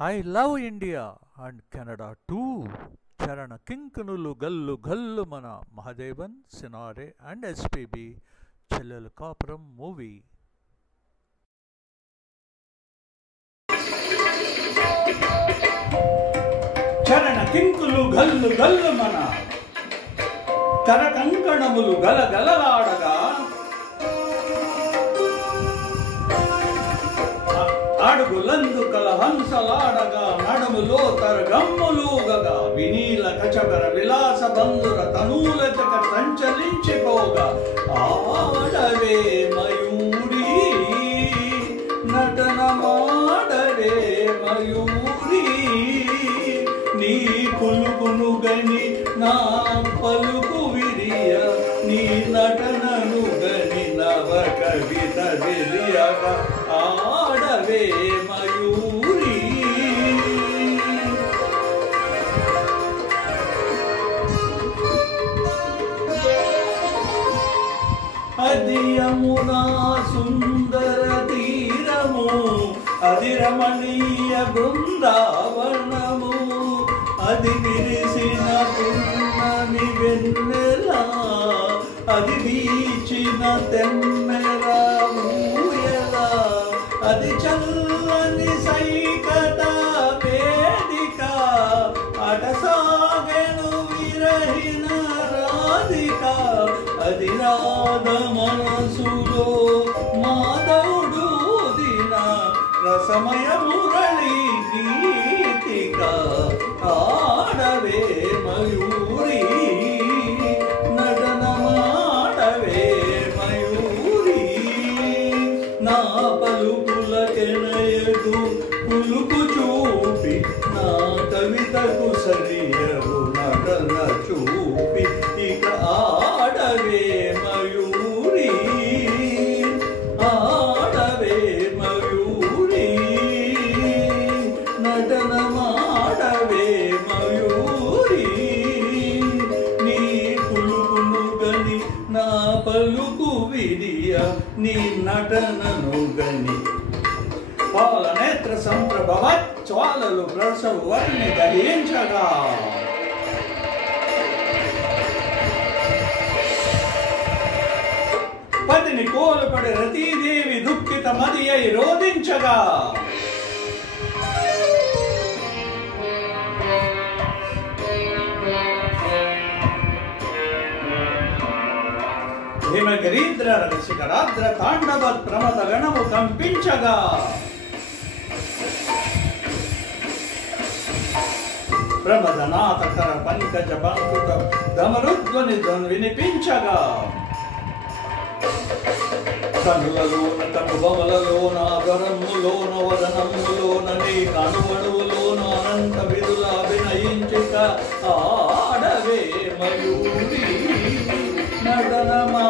I love India and Canada too. Charana Kinkanulu Gallu Gallu Mana Mahadevan, Sinare and SPB Chellal Kapuram movie. చరణ కింకులు గల్లు గల్లు మన కర కంకణములు గల గలలాడగా అడుగులందు కల హంసలాడగా నడుములో తరగమ్ములుగగా వినీల కచబర విలాస బంధుర తనూలతక సంచలించిపోగా ఆడవే మయూరి నటన మాడవే మయూరి నీ పులుకును గని నా పలుకు విరియ నీ నటనను గని నవ కవిత విరియగ ఆడవే మయూరి అది యమునా సుందర తీరము అది రమణీయ బృందావనము అది విరిసిన పున్నమి వెన్నెలా అది వీచిన తెమ్మెల ఊయలా అది చల్లని సైకత వేదిక అటసాగెను విరహిన రాధిక అది రాధ మనసులో మాధవుడు దిన రసమయ మురళి గీతిక ఆడవే మయూరి నటన మాడవే మయూరి నా పలుకుల కెనయదు పులుకు చూపి నా కవితకు సరియవు నటన చూపి ఇక ఆడవే మయూరి ఆడవే మయూరి నటన మాడవే మయూరి నీ పులుకును గని నా పలుకు విరియ నీ నటనను గని పాల నేత్ర సంప్రభవ జ్వాలలు ప్రసవ వర్ణి దహించగా పతిని కోలుపడి రతీదేవి దుఃఖిత మది అయి రోధించగా హిమగిరీంద్ర శిఖరాద్ర తాండవ ప్రమద గణము కంపించగా ప్రమదనాథకర పంకజ బంకుట ధమరుధ్వని వినిపించగా కనులలోన కనుబొమలలోన గరమ్ములోన వదనమ్ములోన నీ కనువడువులోన అనంత విధుల అభినయించిక ఆడవే మయూరి నటనమా